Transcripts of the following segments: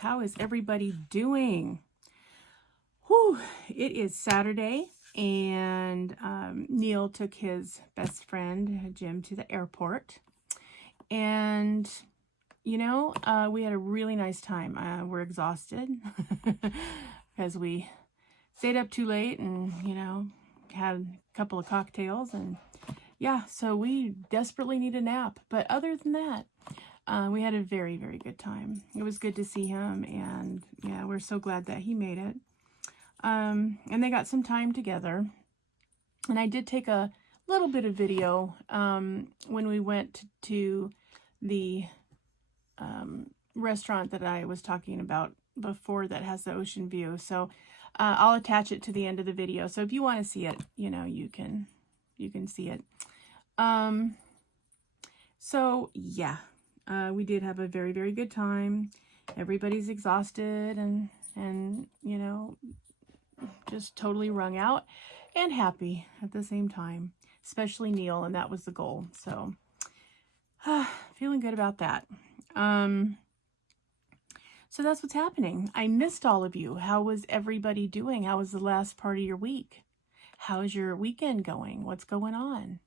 How is everybody doing? Whew, it is Saturday, and Neal took his best friend, Jim, to the airport. And, you know, we had a really nice time. We're exhausted because we stayed up too late and, you know, had a couple of cocktails. And, yeah, so we desperately need a nap. But other than that, we had a very, very good time. It was good to see him, and yeah, we're so glad that he made it. And they got some time together. And I did take a little bit of video when we went to the restaurant that I was talking about before that has the ocean view. So I'll attach it to the end of the video. So if you want to see it, you know, you can see it. So yeah. We did have a very, very good time. Everybody's exhausted and you know, just totally wrung out and happy at the same time, especially Neal, and that was the goal. So feeling good about that. So that's what's happening. I missed all of you. How was everybody doing? How was the last part of your week? How's your weekend going? What's going on?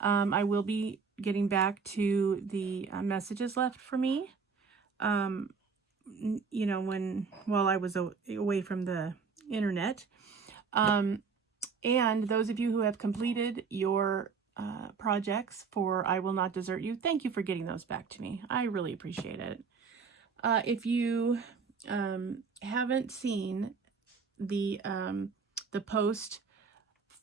I will be getting back to the messages left for me, you know, while I was away from the internet. And those of you who have completed your projects for I Will Not Desert You, thank you for getting those back to me. I really appreciate it. If you haven't seen the post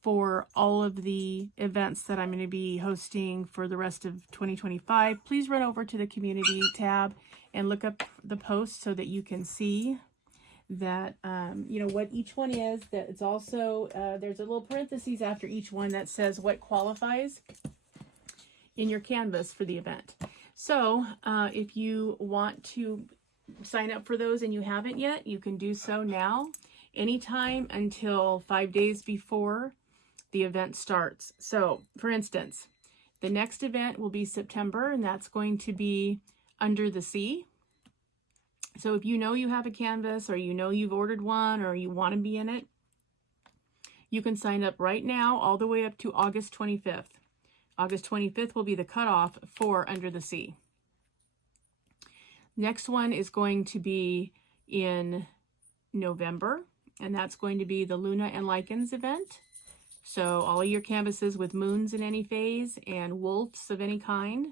for all of the events that I'm going to be hosting for the rest of 2025, please run over to the community tab and look up the post so that you can see that, you know, what each one is. That it's also, there's a little parentheses after each one that says what qualifies in your canvas for the event. So if you want to sign up for those and you haven't yet, you can do so now, anytime until 5 days before the event starts. So for instance, the next event will be September, and that's going to be Under the Sea. So if you know you have a canvas, or you know you've ordered one, or you want to be in it, you can sign up right now all the way up to August 25th. August 25th will be the cutoff for Under the Sea. Next one is going to be in November, and that's going to be the Luna and Lichens event. So all your canvases with moons in any phase and wolves of any kind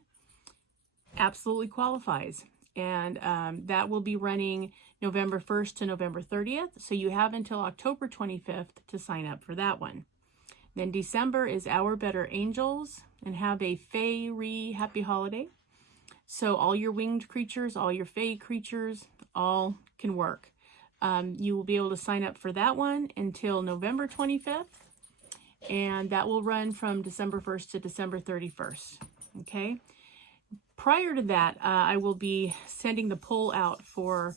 absolutely qualifies. And that will be running November 1st to November 30th. So you have until October 25th to sign up for that one. Then December is Our Better Angels, and have a Fae happy holiday. So all your winged creatures, all your Fae creatures, all can work. You will be able to sign up for that one until November 25th. And that will run from December 1st to December 31st, okay? Prior to that, I will be sending the poll out for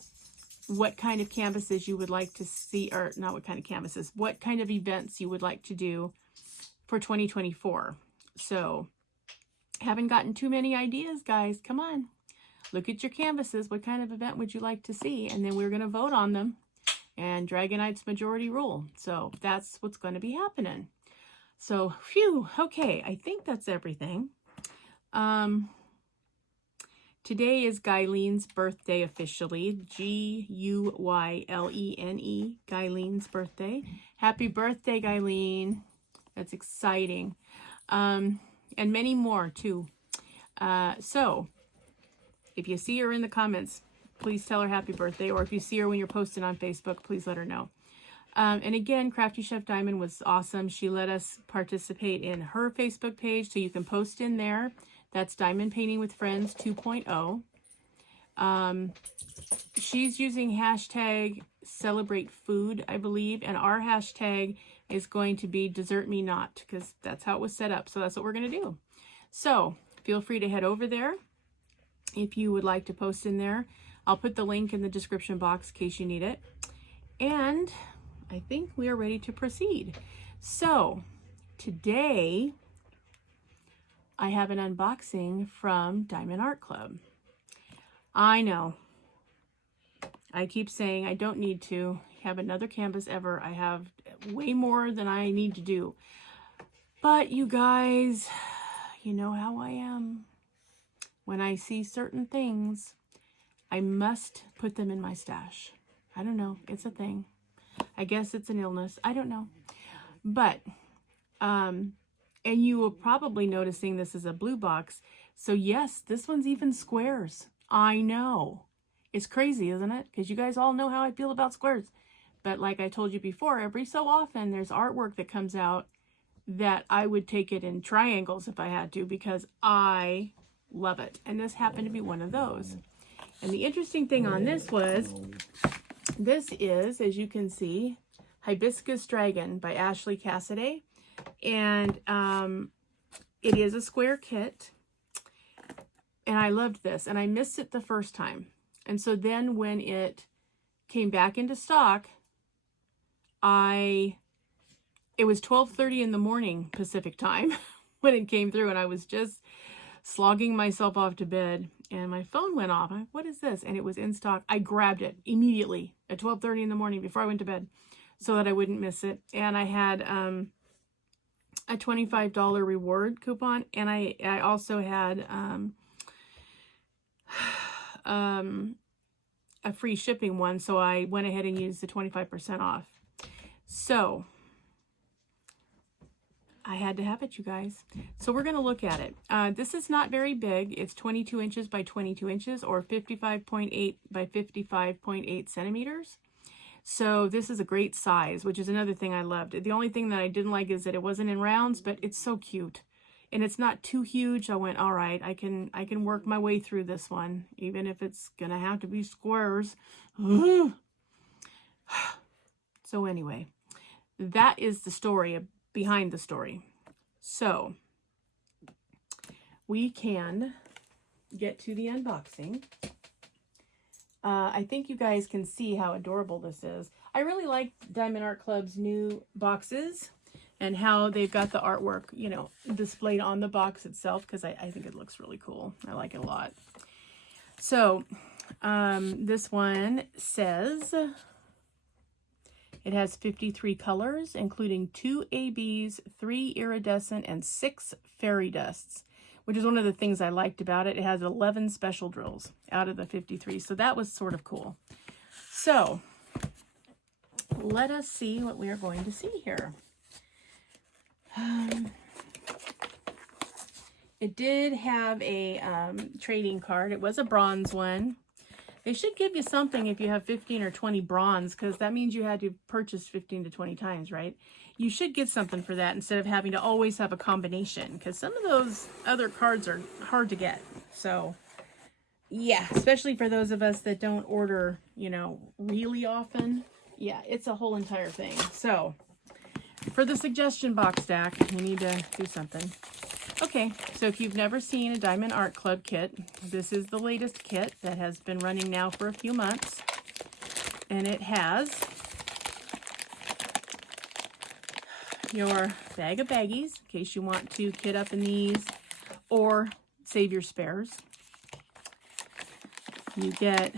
what kind of canvases you would like to see, or not what kind of canvases, what kind of events you would like to do for 2024. So, haven't gotten too many ideas, guys. Come on. Look at your canvases. What kind of event would you like to see? And then we're going to vote on them. And Dragonites majority rule. So, that's what's going to be happening. So, phew, okay, I think that's everything. Today is Guyleen's birthday officially, Guylene, Guyleen's birthday. Happy birthday, Guyleen. That's exciting. And many more, too. So, if you see her in the comments, please tell her happy birthday. Or if you see her when you're posting on Facebook, please let her know. And again, Crafty Chef Diamond was awesome. She let us participate in her Facebook page, so you can post in there. That's Diamond Painting with Friends 2.0. She's using hashtag Celebrate Food, I believe, and our hashtag is going to be Desert Me Not, because that's how it was set up. So that's what we're going to do. So feel free to head over there if you would like to post in there. I'll put the link in the description box in case you need it. And I think we are ready to proceed. So today I have an unboxing from Diamond Art Club. I know I keep saying I don't need to have another canvas ever. I have way more than I need to do. But you guys, you know how I am. When I see certain things, I must put them in my stash. I don't know. It's a thing. I guess it's an illness. I don't know. But, and you will probably noticing this is a blue box. So yes, this one's even squares. I know. It's crazy, isn't it? Because you guys all know how I feel about squares. But like I told you before, every so often there's artwork that comes out that I would take it in triangles if I had to, because I love it. And this happened to be one of those. And the interesting thing on this was, this is, as you can see, Hibiscus Dragon by Ashley Cassidy. And it is a square kit. And I loved this. And I missed it the first time. And so then when it came back into stock, it was 12:30 in the morning Pacific time when it came through, and I was just slogging myself off to bed, and my phone went off. I'm like, what is this? And it was in stock. I grabbed it immediately at 12:30 in the morning before I went to bed so that I wouldn't miss it. And I had a $25 reward coupon, and I also had a free shipping one, so I went ahead and used the 25% off. So I had to have it, you guys. So we're going to look at it. This is not very big. It's 22 inches by 22 inches, or 55.8 by 55.8 centimeters. So this is a great size, which is another thing I loved. The only thing that I didn't like is that it wasn't in rounds, but it's so cute. And it's not too huge. I went, all right, I can work my way through this one, even if it's going to have to be squares. So anyway, that is the story behind the story. So we can get to the unboxing. I think you guys can see how adorable this is. I really like Diamond Art Club's new boxes and how they've got the artwork, you know, displayed on the box itself, because I think it looks really cool. I like it a lot. So this one says it has 53 colors, including 2 ABs, 3 iridescent, and 6 fairy dusts, which is one of the things I liked about it. It has 11 special drills out of the 53, so that was sort of cool. So let us see what we are going to see here. It did have a trading card. It was a bronze one. They should give you something if you have 15 or 20 bronze, because that means you had to purchase 15 to 20 times, right? You should get something for that instead of having to always have a combination, because some of those other cards are hard to get. So yeah, especially for those of us that don't order, you know, really often. Yeah, it's a whole entire thing. So for the suggestion box stack, you need to do something. Okay, so if you've never seen a Diamond Art Club kit, this is the latest kit that has been running now for a few months. And it has your bag of baggies, in case you want to kit up in these or save your spares. You get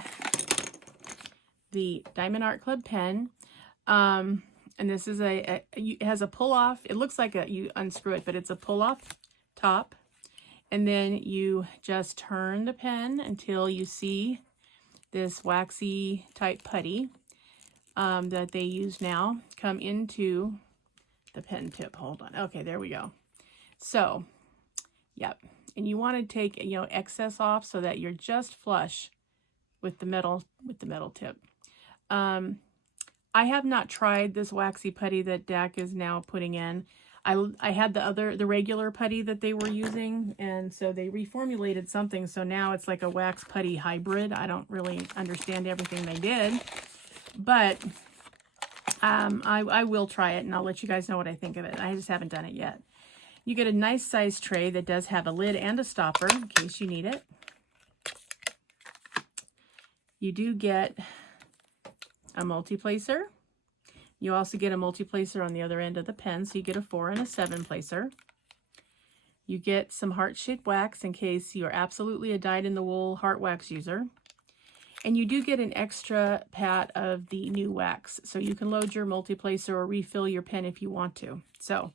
the Diamond Art Club pen. And this is it has a pull-off. It looks like you unscrew it, but it's a pull-off top, and then you just turn the pen until you see this waxy type putty that they use now come into the pen tip. Hold on. Okay, there we go. So, yep. And you want to take, you know, excess off so that you're just flush with the metal tip. I have not tried this waxy putty that DAC is now putting in. I had the regular putty that they were using, and so they reformulated something, so now it's like a wax putty hybrid. I don't really understand everything they did, but I will try it, and I'll let you guys know what I think of it. I just haven't done it yet. You get a nice size tray that does have a lid and a stopper in case you need it. You do get a multi-placer. You also get a multi-placer on the other end of the pen, so you get a 4 and a 7 placer. You get some heart-shaped wax in case you're absolutely a dyed-in-the-wool heart wax user. And you do get an extra pat of the new wax. So you can load your multi-placer or refill your pen if you want to. So,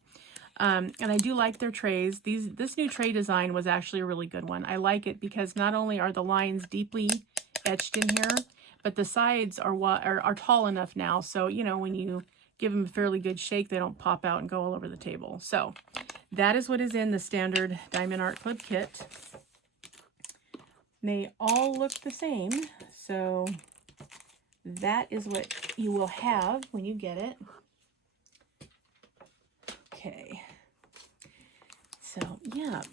and I do like their trays. This new tray design was actually a really good one. I like it because not only are the lines deeply etched in here, but the sides are tall enough now. So, you know, when you give them a fairly good shake, they don't pop out and go all over the table. So that is what is in the standard Diamond Art Club kit. They all look the same. So that is what you will have when you get it. Okay. So yeah.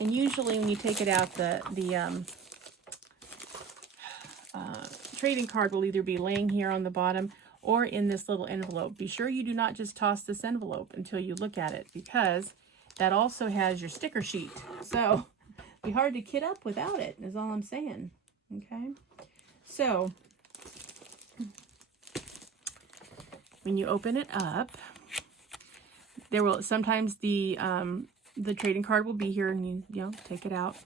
And usually when you take it out, the trading card will either be laying here on the bottom or in this little envelope. Be sure you do not just toss this envelope until you look at it, because that also has your sticker sheet. So it'd be hard to kit up without it, is all I'm saying. Okay. So when you open it up, there will sometimes the trading card will be here, and you know, take it out.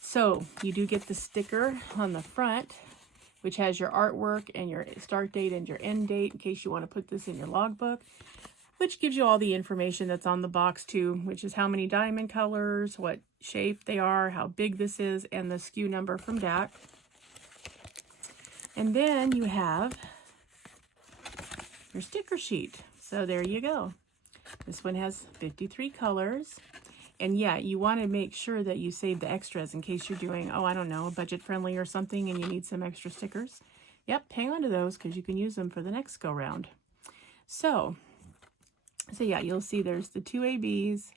So you do get the sticker on the front, which has your artwork and your start date and your end date in case you want to put this in your logbook, which gives you all the information that's on the box too, which is how many diamond colors, what shape they are, how big this is, and the SKU number from DAC. And then you have your sticker sheet. So there you go. This one has 53 colors. And yeah, you want to make sure that you save the extras in case you're doing, oh, I don't know, budget friendly or something, and you need some extra stickers. Yep, hang on to those because you can use them for the next go round. So yeah, you'll see there's the 2 ABs,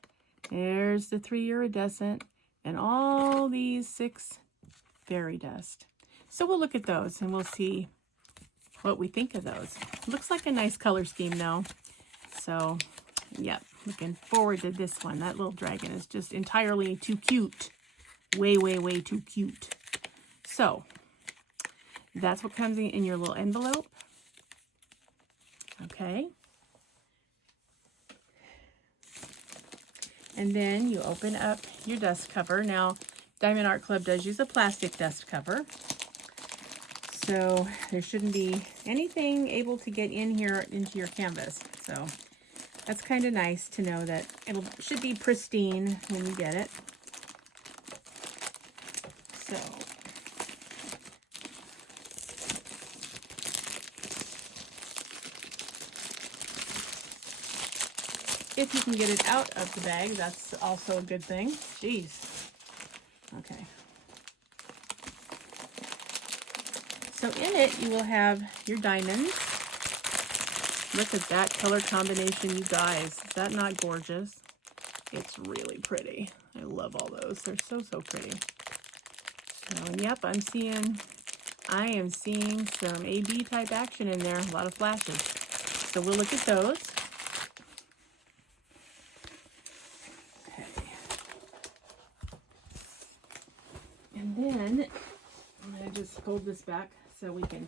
there's the 3 iridescent, and all these 6 fairy dust. So we'll look at those and we'll see what we think of those. Looks like a nice color scheme though. So yep, looking forward to this one. That little dragon is just entirely too cute. Way, way, way too cute. So that's what comes in your little envelope. Okay. And then you open up your dust cover. Now, Diamond Art Club does use a plastic dust cover. So there shouldn't be anything able to get in here into your canvas. So that's kind of nice to know that it should be pristine when you get it. So if you can get it out of the bag, that's also a good thing. Jeez. Okay. So in it, you will have your diamonds. Look at that color combination, you guys. Is that not gorgeous? It's really pretty. I love all those. They're so, so pretty. So, and yep, I am seeing some AB type action in there. A lot of flashes. So we'll look at those. Okay. And then I'm going to just hold this back so we can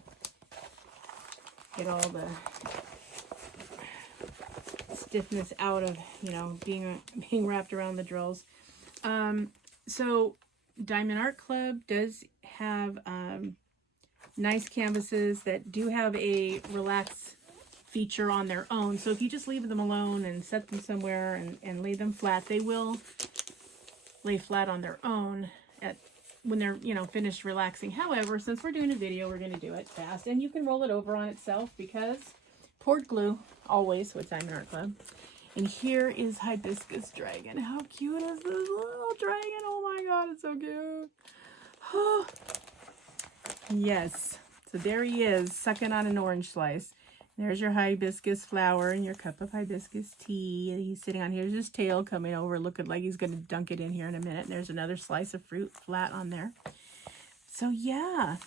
get all the stiffness out of, you know, being wrapped around the drills. So Diamond Art Club does have nice canvases that do have a relax feature on their own. So if you just leave them alone and set them somewhere and lay them flat, they will lay flat on their own when they're, you know, finished relaxing. However, since we're doing a video, we're going to do it fast. And you can roll it over on itself because poured glue, always with Diamond Art Club. And here is Hibiscus Dragon. How cute is this little dragon? Oh my god, it's so cute. Oh. Yes. So there he is, sucking on an orange slice. There's your hibiscus flower and your cup of hibiscus tea. He's sitting on, here's his tail coming over, looking like he's going to dunk it in here in a minute. And there's another slice of fruit flat on there. So yeah.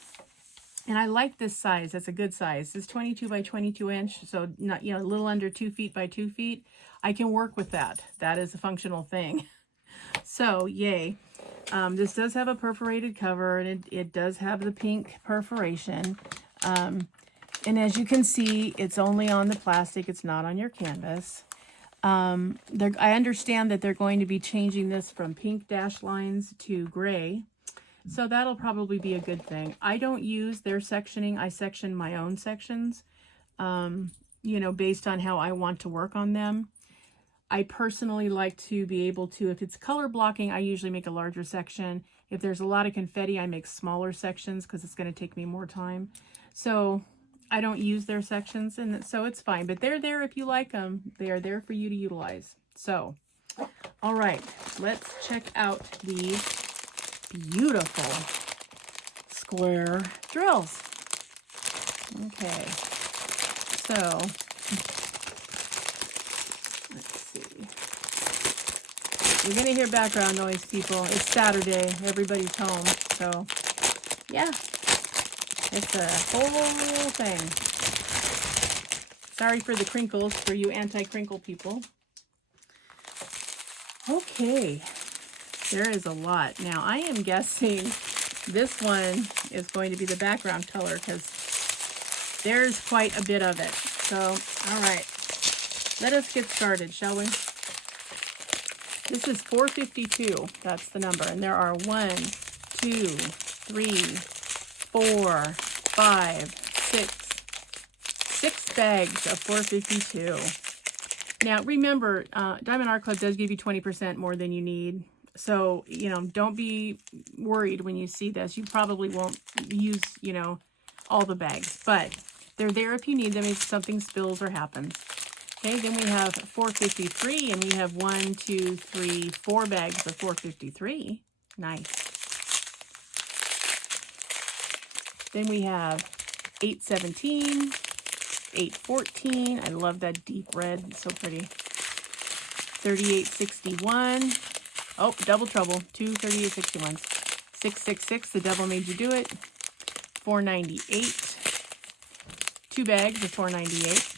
And I like this size. That's a good size. It's 22 by 22 inch. So not, you know, a little under 2 feet by 2 feet. I can work with that. That is a functional thing. So yay. This does have a perforated cover, and it does have the pink perforation. And as you can see, it's only on the plastic. It's not on your canvas. I understand that they're going to be changing this from pink dash lines to gray. So that'll probably be a good thing. I don't use their sectioning. I section my own sections, you know, based on how I want to work on them. I personally like to be able to, if it's color blocking, I usually make a larger section. If there's a lot of confetti, I make smaller sections because it's going to take me more time. So I don't use their sections, and so it's fine. But they're there if you like them. They are there for you to utilize. So, all right, let's check out these beautiful square drills. Okay, so let's see. You're gonna hear background noise, people. It's Saturday, everybody's home, so yeah, it's a whole thing. Sorry for the crinkles for you anti-crinkle people. Okay, there is a lot. Now, I am guessing this one is going to be the background color because there's quite a bit of it. So, all right, let us get started, shall we? This is 452. That's the number. And there are 1, 2, 3, 4, 5, 6 bags of 452. Now, remember, Diamond Art Club does give you 20% more than you need. So, you know, don't be worried when you see this. You probably won't use, you know, all the bags. But they're there if you need them, if something spills or happens. Okay, then we have 453, and we have 1, 2, 3, 4 bags of 453. Nice. Then we have 817. 814, I love that deep red, it's so pretty. 3861, oh, double trouble, 2 3861s. 666, the devil made you do it. 498, 2 bags of 498.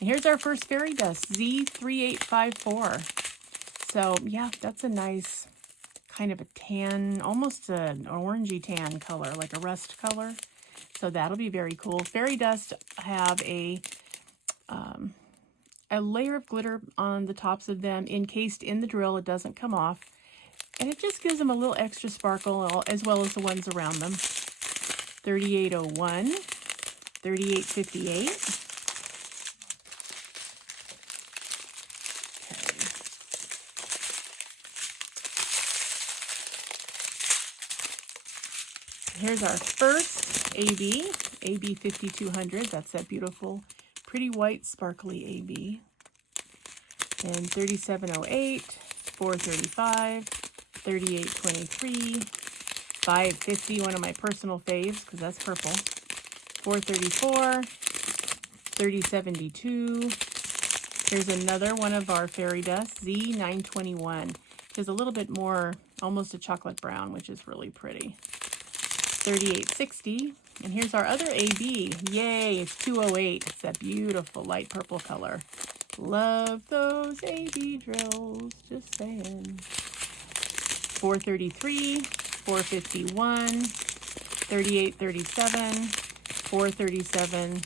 And here's our first fairy dust, Z3854. So yeah, that's a nice kind of a tan, almost an orangey tan color, like a rust color. So that'll be very cool. Fairy dust have a layer of glitter on the tops of them encased in the drill. It doesn't come off. And it just gives them a little extra sparkle as well as the ones around them. 3801, 3858. Okay. Here's our first AB 5200. That's that beautiful, pretty white, sparkly AB. And 3708, 435, 3823, 550, one of my personal faves because that's purple. 434, 3072. Here's another one of our fairy dust, Z921. It's a little bit more, almost a chocolate brown, which is really pretty. 3860, and here's our other AB. Yay, it's 208. It's that beautiful light purple color. Love those AB drills, just saying. 433, 451, 3837, 437,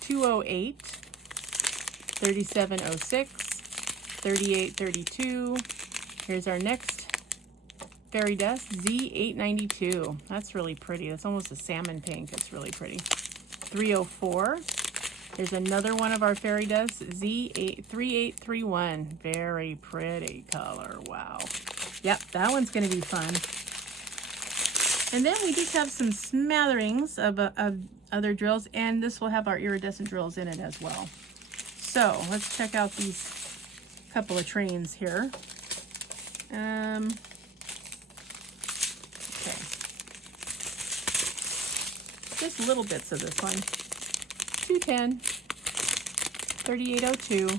208, 3706, 3832. Here's our next fairy dust, Z892. That's really pretty. That's almost a salmon pink. It's really pretty. 304. There's another one of our fairy dusts, Z3831. Very pretty color. Wow. Yep, that one's going to be fun. And then we just have some smatterings of other drills, and this will have our iridescent drills in it as well. So let's check out these couple of trains here. Okay. Just little bits of this one. 210, 3802,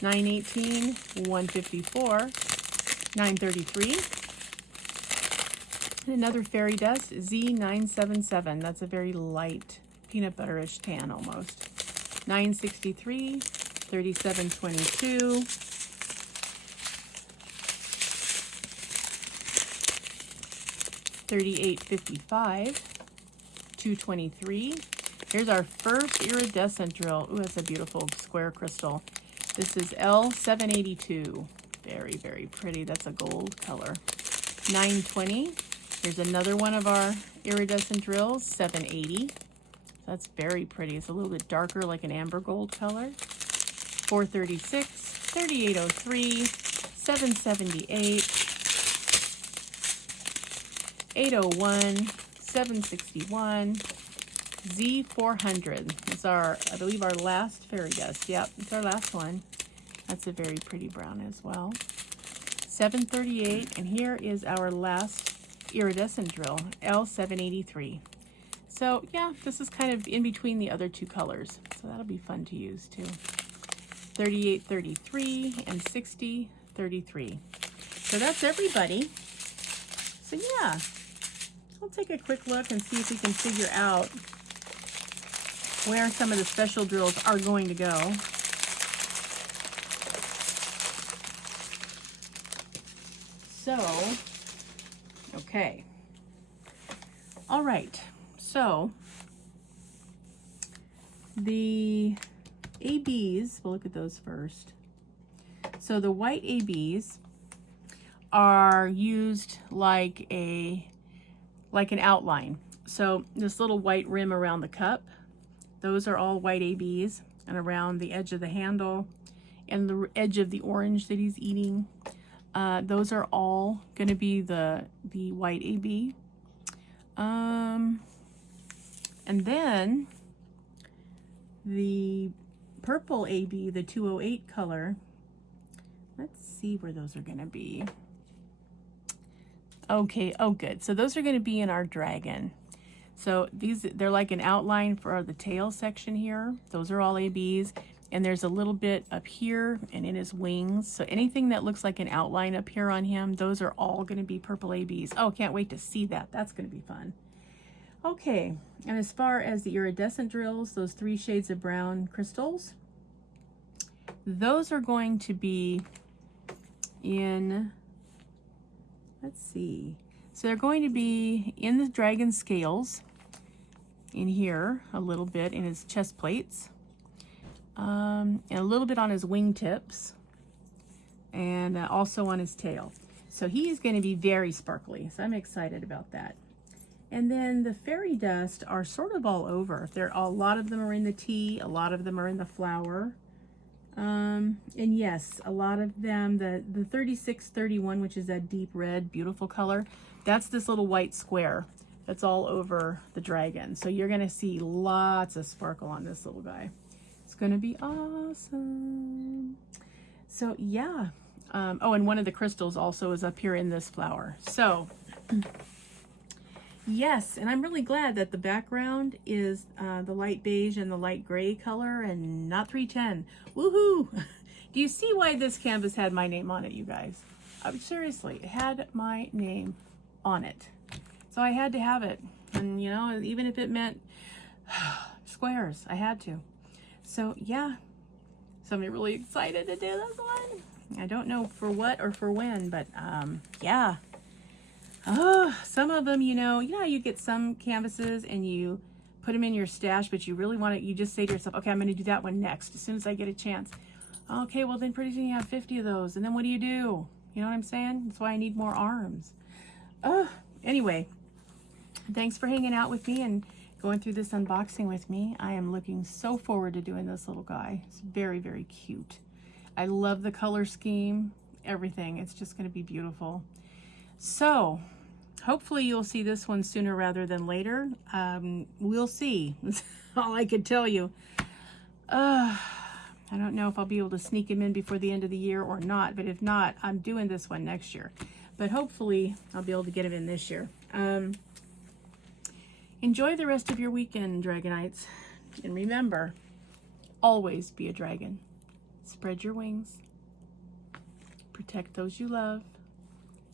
918, 154, 933. And another fairy dust, Z977. That's a very light peanut butterish tan almost. 963, 3722. 3855, 223. Here's our first iridescent drill. Ooh, that's a beautiful square crystal. This is L782. Very, very pretty. That's a gold color. 920, Here's another one of our iridescent drills, 780. That's very pretty. It's a little bit darker, like an amber gold color. 436, 3803, 778, 801, 761, Z400. It's our, I believe, our last fairy dust. Yep, it's our last one. That's a very pretty brown as well. 738, and here is our last iridescent drill, L783. So yeah, this is kind of in between the other two colors, so that'll be fun to use too. 3833 and 6033. So that's everybody. So yeah, we'll take a quick look and see if we can figure out where some of the special drills are going to go. So, okay. All right. So, the ABs, we'll look at those first. So the white ABs are used like an outline. So this little white rim around the cup, those are all white ABs, and around the edge of the handle and the edge of the orange that he's eating, those are all going to be the white AB. And then the purple AB, the 208 color, let's see where those are going to be. Okay, oh good. So those are going to be in our dragon. So they're like an outline for the tail section here. Those are all ABs. And there's a little bit up here and in his wings. So anything that looks like an outline up here on him, those are all going to be purple ABs. Oh, can't wait to see that. That's going to be fun. Okay, and as far as the iridescent drills, those 3 shades of brown crystals, those are going to be in, let's see. So they're going to be in the dragon scales, in here a little bit, in his chest plates, and a little bit on his wingtips, and also on his tail. So he's going to be very sparkly, so I'm excited about that. And then the fairy dust are sort of all over. A lot of them are in the tea, a lot of them are in the flower. And yes, a lot of them, the 3631, which is that deep red, beautiful color, that's this little white square that's all over the dragon. So you're gonna see lots of sparkle on this little guy. It's gonna be awesome. So yeah. Oh, and one of the crystals also is up here in this flower. So yes, and I'm really glad that the background is the light beige and the light gray color and not 310. Woohoo! Do you see why this canvas had my name on it, you guys? Seriously, it had my name on it. So I had to have it. And you know, even if it meant squares, I had to. So yeah, so I'm really excited to do this one. I don't know for what or for when, but yeah. Oh, some of them, you know, you get some canvases and you put them in your stash, but you really want to, you just say to yourself, okay, I'm going to do that one next as soon as I get a chance. Okay, well then pretty soon you have 50 of those, and then what do? You know what I'm saying? That's why I need more arms. Anyway, thanks for hanging out with me and going through this unboxing with me. I am looking so forward to doing this little guy. It's very, very cute. I love the color scheme, everything. It's just going to be beautiful. So hopefully you'll see this one sooner rather than later. We'll see. That's all I could tell you. I don't know if I'll be able to sneak him in before the end of the year or not, but if not, I'm doing this one next year. But hopefully I'll be able to get him in this year. Enjoy the rest of your weekend, Dragonites. And remember, always be a dragon. Spread your wings. Protect those you love.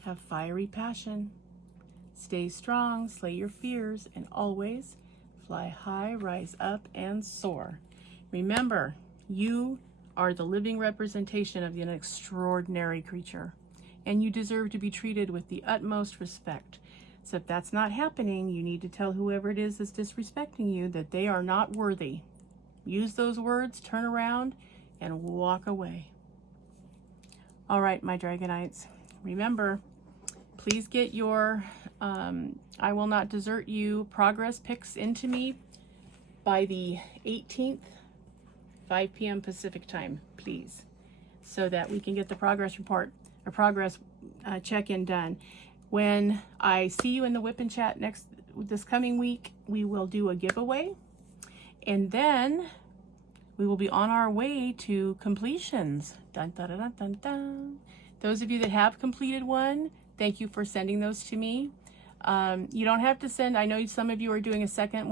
Have fiery passion. Stay strong, slay your fears, and always fly high, rise up, and soar. Remember, you are the living representation of an extraordinary creature, and you deserve to be treated with the utmost respect. So if that's not happening, you need to tell whoever it is that's disrespecting you that they are not worthy. Use those words, turn around, and walk away. All right, my Dragonites. Remember, please get your I will not desert you progress pics into me by the 18th, 5 p.m. Pacific time, please, so that we can get the progress report or progress check-in done. When I see you in the Whip and Chat this coming week, we will do a giveaway, and then we will be on our way to completions. Dun, dun, dun, dun, dun, dun. Those of you that have completed one, thank you for sending those to me. You don't have to send, I know some of you are doing a second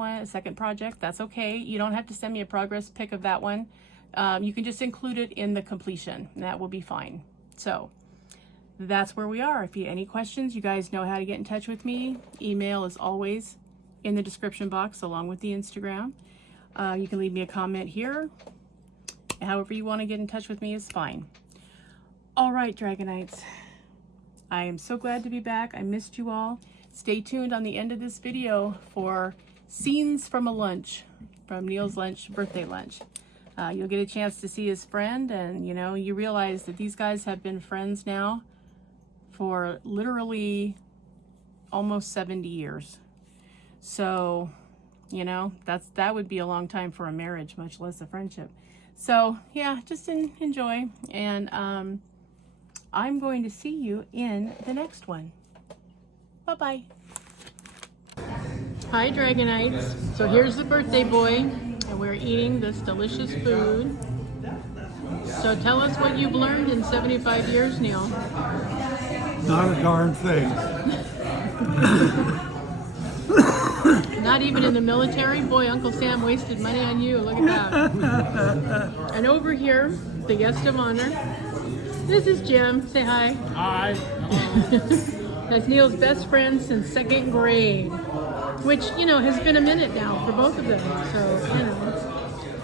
project. That's okay. You don't have to send me a progress pic of that one. You can just include it in the completion, and that will be fine. So that's where we are. If you have any questions, you guys know how to get in touch with me. Email is always in the description box along with the Instagram. You can leave me a comment here. However you want to get in touch with me is fine. All right, Dragonites. I am so glad to be back. I missed you all. Stay tuned on the end of this video for scenes from a lunch, from Neal's lunch, birthday lunch. You'll get a chance to see his friend, and you realize that these guys have been friends now for literally almost 70 years. So, that would be a long time for a marriage, much less a friendship. So yeah, just enjoy, and I'm going to see you in the next one. Bye-bye. Hi, Dragonites. So here's the birthday boy, and we're eating this delicious food. So tell us what you've learned in 75 years, Neal. Not a darn thing. Not even in the military? Boy, Uncle Sam wasted money on you. Look at that. And over here, the guest of honor. This is Jim. Say hi. Hi. That's Neal's best friend since 2nd grade, which, has been a minute now for both of them. So,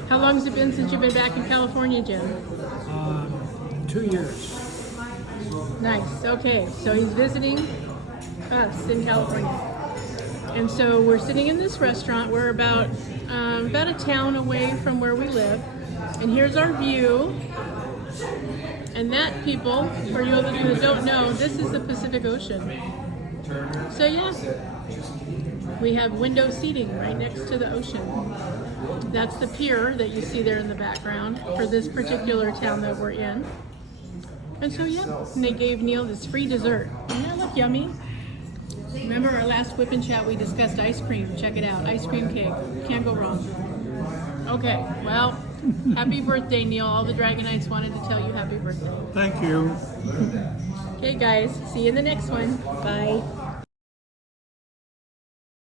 How long has it been since you've been back in California, Jim? 2 years. Nice. Okay, so he's visiting us in California. And so we're sitting in this restaurant. We're about a town away from where we live. And here's our view. And that, people, for you of you that don't know, this is the Pacific Ocean. So yeah, we have window seating right next to the ocean. That's the pier that you see there in the background for this particular town that we're in. And so yeah, and they gave Neal this free dessert. Doesn't that look yummy? Remember our last Whip and Chat, we discussed ice cream. Check it out, ice cream cake. Can't go wrong. Okay, well, happy birthday, Neal. All the Dragonites wanted to tell you happy birthday. Thank you. Okay, guys, see you in the next one. Bye.